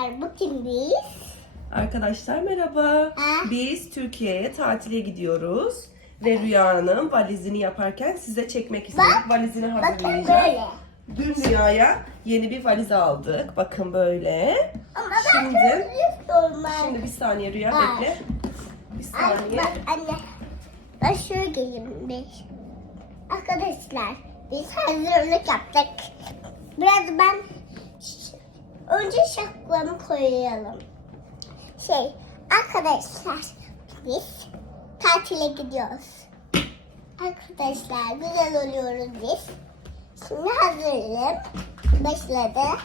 Arkadaşlar bugün biz Arkadaşlar merhaba. Ha? Biz Türkiye'ye tatile gidiyoruz. Ve Rüya Hanım valizini yaparken size çekmek istedik. Valizini bakın böyle. Dün Rüya'ya yeni bir valiz aldık. Bakın böyle. Ama ben Şimdi- çok normal. Şimdi bir saniye Rüya Var. bekle. Bir Ay, saniye. bak anne. Ben şöyle geleyim bir. Arkadaşlar biz hazırlık yaptık. Biraz ben önce şapkamı koyalım. Şey arkadaşlar biz tatile gidiyoruz. Arkadaşlar güzel oluyoruz biz. Şimdi hazırlık başladı.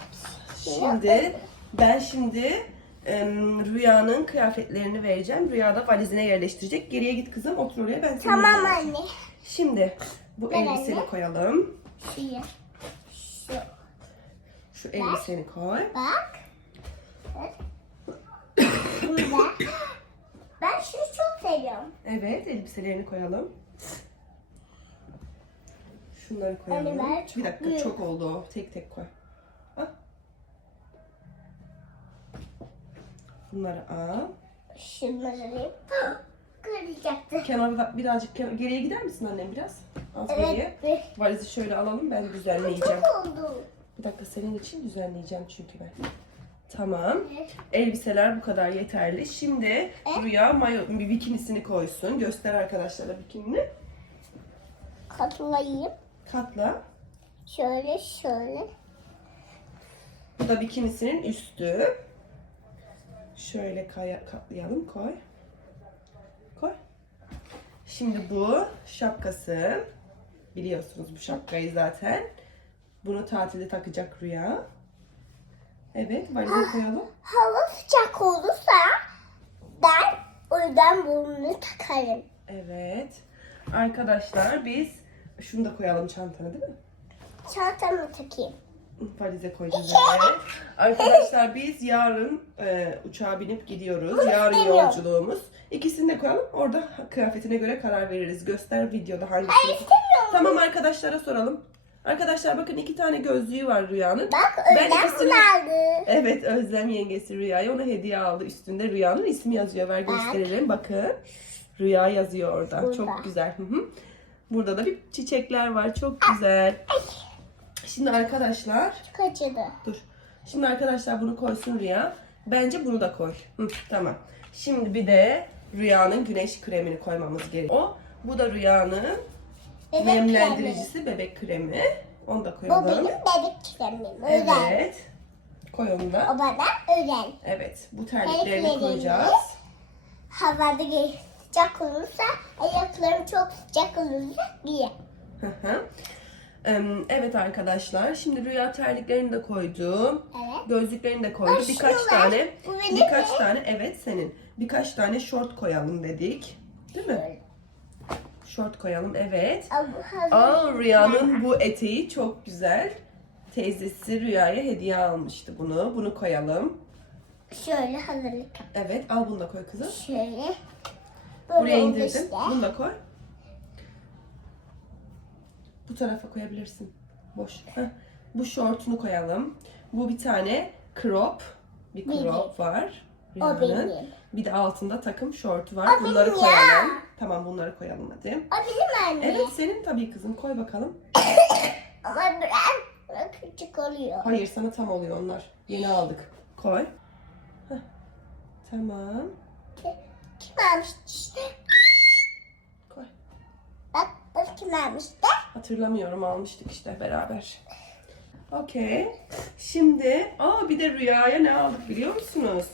Şimdi ben şimdi em, Rüya'nın kıyafetlerini vereceğim. Rüya da valizine yerleştirecek. Geriye git kızım otur oraya ben seni Tamam anne. Şimdi bu Ver elbiseni anne. koyalım. Şuraya. Şu. Şu elbiseni koy. Bak. Burada. Ben şunu çok seviyorum. Evet, elbiselerini koyalım. Şunları koyalım. Çok bir dakika, büyük. çok oldu o. Tek tek koy. Al. Bunları al. Şunları alayım. Kıracaktı. Kenarda birazcık kenar- geriye gider misin annem biraz? Az geriye. Evet. Valizi şöyle alalım, ben düzenleyeceğim. Çok oldu. Bir dakika senin için düzenleyeceğim çünkü ben. Tamam. Elbiseler bu kadar yeterli. Şimdi? Rüya mayo, bir bikinisini koysun. Göster arkadaşlara bikinini. Katlayayım. Katla. Şöyle şöyle. Bu da bikinisinin üstü. Şöyle kaya, katlayalım. Koy. Koy. Şimdi bu şapkası. Biliyorsunuz bu şapkayı zaten. Bunu tatilde takacak Rüya. Evet, valize koyalım. Hava sıcak olursa ben o yüzden bunu takarım. Evet. Arkadaşlar biz şunu da koyalım çantana değil mi? Çantamı takayım. Valize koyacağız evet. Arkadaşlar biz yarın e, uçağa binip gidiyoruz. Yarın istemiyorum. yolculuğumuz. İkisini de koyalım. Orada kıyafetine göre karar veririz. Göster videoda hangisini. İstemiyorum. Tamam arkadaşlara soralım. Arkadaşlar bakın iki tane gözlüğü var Rüya'nın. Bak Ben öyle ikisini- aldı. Evet Özlem yengesi Rüya'ya ona hediye aldı. Üstünde Rüya'nın ismi yazıyor. Ver gösterelim. Bakın. Rüya yazıyor orada. Burada. Çok güzel. Hı hı. Burada da bir çiçekler var. Çok güzel. Şimdi arkadaşlar Kaçırdı. dur. Şimdi arkadaşlar bunu koysun Rüya. Bence bunu da koy. Hı, tamam. Şimdi bir de Rüya'nın güneş kremini koymamız gerekiyor. Bu da Rüya'nın Bebek nemlendiricisi bebek kremi. Onu da. Bu koyalım. benim bebek kremim. Özel. Evet. Koy onu da. O bana özel. Evet. Bu terliklerini Terliklerini. koyacağız. Havada ge- sıcak olursa, ayaklarım çok sıcak olursa diye. Hı hı. Em, Evet arkadaşlar. Şimdi Rüya terliklerini de koydu. Evet. Gözlüklerini de koydu. Ay, Birkaç şunu ver. tane Bu benim birkaç mi? tane evet senin. Birkaç tane short koyalım dedik. Değil mi? Short koyalım evet. Aa, Rüya'nın bu eteği çok güzel. Teyzesi Rüya'ya hediye almıştı bunu. Bunu koyalım. Şöyle hazırlık yap. Evet al bunu da koy kızım. Şöyle. Buraya Böyle oldu indirdim. işte. Bunu da koy. Bu tarafa koyabilirsin. Boş. Heh. Bu şortunu koyalım. Bu bir tane crop. Bir crop var. O Rüyanın. benim. Bir de altında takım şortu var. O bunları benim ya. koyalım. Tamam bunları koyalım hadi. O benim anne. Evet senin tabii kızım. Koy bakalım. Ama biraz biraz küçük oluyor. Hayır sana tam oluyor onlar. Yeni aldık. Koy. Heh. Tamam. Kim almıştı işte? Koy. Bak bak kim almıştı? Hatırlamıyorum almıştık işte beraber. Okey. Şimdi aa bir de Rüya'ya ne aldık biliyor musunuz?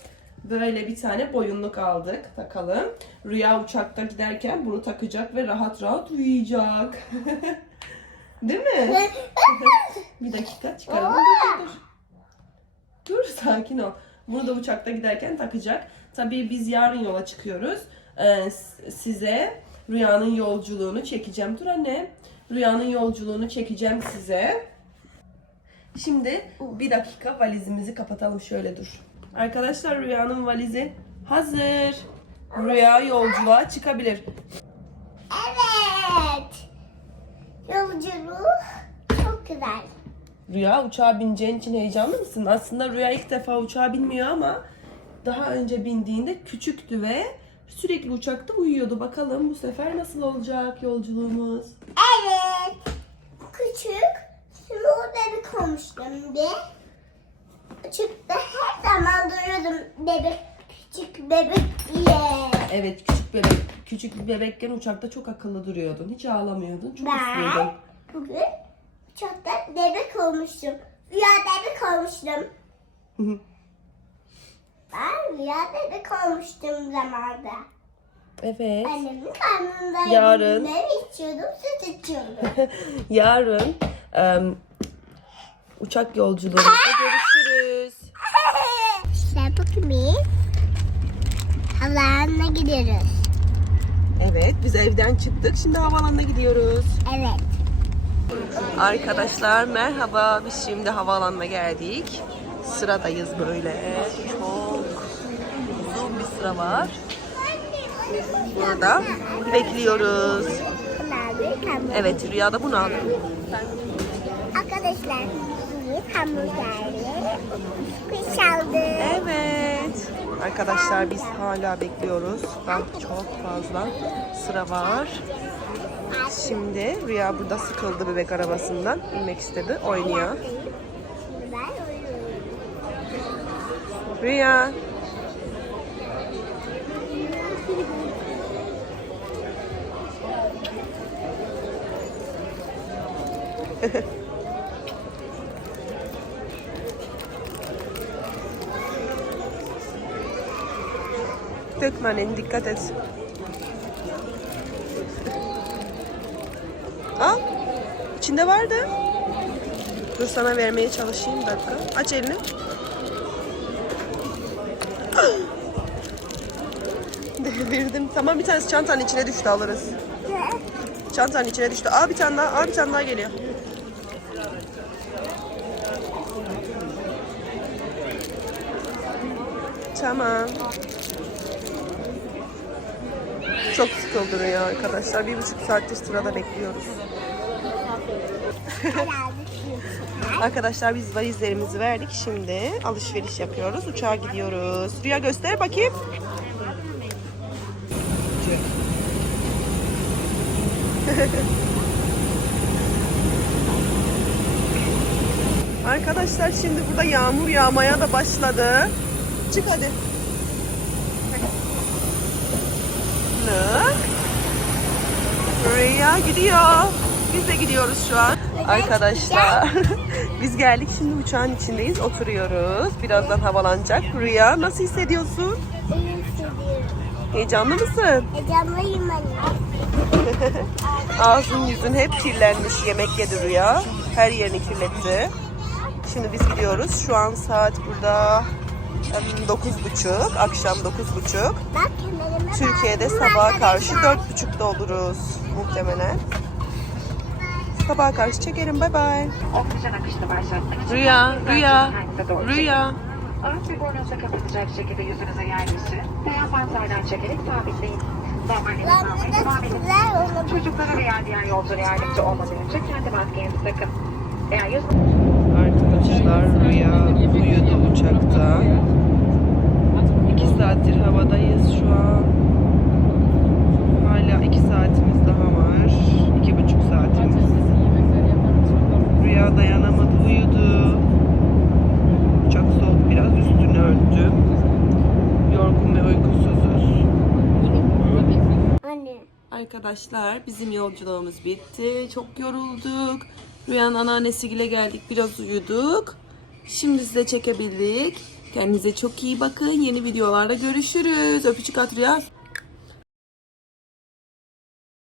Böyle bir tane boyunluk aldık. Takalım. Rüya uçakta giderken bunu takacak ve rahat rahat uyuyacak. Değil mi? bir dakika çıkaralım. Dur, dur, dur. Dur sakin ol. Bunu da uçakta giderken takacak. Tabii biz yarın yola çıkıyoruz. Ee, size Rüya'nın yolculuğunu çekeceğim. Dur anne. Rüya'nın yolculuğunu çekeceğim size. Şimdi bir dakika valizimizi kapatalım şöyle dur. Arkadaşlar Rüya'nın valizi hazır. Rüya yolculuğa çıkabilir. Evet. Yolculuk çok güzel. Rüya uçağa bineceğin için heyecanlı mısın? Aslında Rüya ilk defa uçağa binmiyor ama daha önce bindiğinde küçüktü ve sürekli uçakta uyuyordu. Bakalım bu sefer nasıl olacak yolculuğumuz? Evet. Küçük. Şimdi orada bir konmuştum bir. Küçükte her zaman duruyordum bebek. Küçük bebek diye. Evet küçük bebek küçük bir bebekken uçakta çok akıllı duruyordun. Hiç ağlamıyordun. Çok Ben usluydun. bugün uçakta bebek olmuştum. Rüya bebek olmuştum. Ben rüya bebek olmuştum zamanda. Evet. Annemin karnındaydım. Yarın. Ne içiyordum? Süt içiyordum. Yarın em, uçak yolculuğumuzda görüşürüz. işte bugün biz havaalanına gidiyoruz. Evet biz evden çıktık. Şimdi havaalanına gidiyoruz. Evet. Arkadaşlar merhaba. Biz şimdi havaalanına geldik. Sıradayız böyle. Çok uzun bir sıra var. Burada bekliyoruz. Evet Rüyada bunu aldım. Arkadaşlar biz hamburgerli kuş aldık. Evet. Arkadaşlar biz hala bekliyoruz. Daha çok fazla sıra var. Şimdi Rüya burada sıkıldı bebek arabasından. inmek istedi. Oynuyor. Ben oynuyorum. Dökme anneni dikkat et. Al. İçinde vardı. Dur sana vermeye çalışayım bir dakika. Aç elini. Devirdim. Tamam bir tanesi çantanın içine düştü alırız. Çantanın içine düştü. Aa bir tane daha. Aa bir tane daha geliyor. Tamam. Çok sıkıldı ya arkadaşlar. Bir buçuk saattir sırada bekliyoruz. Arkadaşlar biz valizlerimizi verdik. Şimdi alışveriş yapıyoruz. Uçağa gidiyoruz. Rüya göster bakayım. Arkadaşlar şimdi burada yağmur yağmaya da başladı. Çık hadi. Look. Rüya gidiyor. Biz de gidiyoruz şu an. Arkadaşlar biz geldik şimdi uçağın içindeyiz. Oturuyoruz. Birazdan havalanacak. Rüya nasıl hissediyorsun? iyi hissediyorum. Heyecanlı mısın? Heyecanlıyım anne. Ağzın yüzün hep kirlenmiş. Yemek yedi Rüya. Her yerini kirletti. Şimdi biz gidiyoruz. Şu an saat burada em, dokuz buçuk. Akşam dokuz buçuk. Bak kemerime Türkiye'de bağladım sabaha karşı arkadaşlar. dört buçukta oluruz muhtemelen. Sabaha karşı çekerim. Bay bay. İçin Rüya, Rüya, Rüya. Ağız ve burnunuzu kapatacak şekilde yüzünüze yerleştirin. Veya bantlardan çekerek sabitleyin. Normal nefes Ben almaya devam edin. Çocuklara veya diğer yolculara yardımcı olmadan önce kendi maskenizi takın. Eğer yüz Arkadaşlar Rüya uyudu uçakta. Saattir havadayız şu an. Hala iki saatimiz daha var. İki buçuk saatimiz. Rüya dayanamadı uyudu. Çok soğuk biraz üstünü örttü. Yorgun ve uykusuzuz. Anne. Arkadaşlar bizim yolculuğumuz bitti. Çok yorulduk. Rüyanın anneannesiyle geldik. Biraz uyuduk. Şimdi size çekebildik. Kendinize çok iyi bakın. Yeni videolarda görüşürüz. Öpücük at Rüya.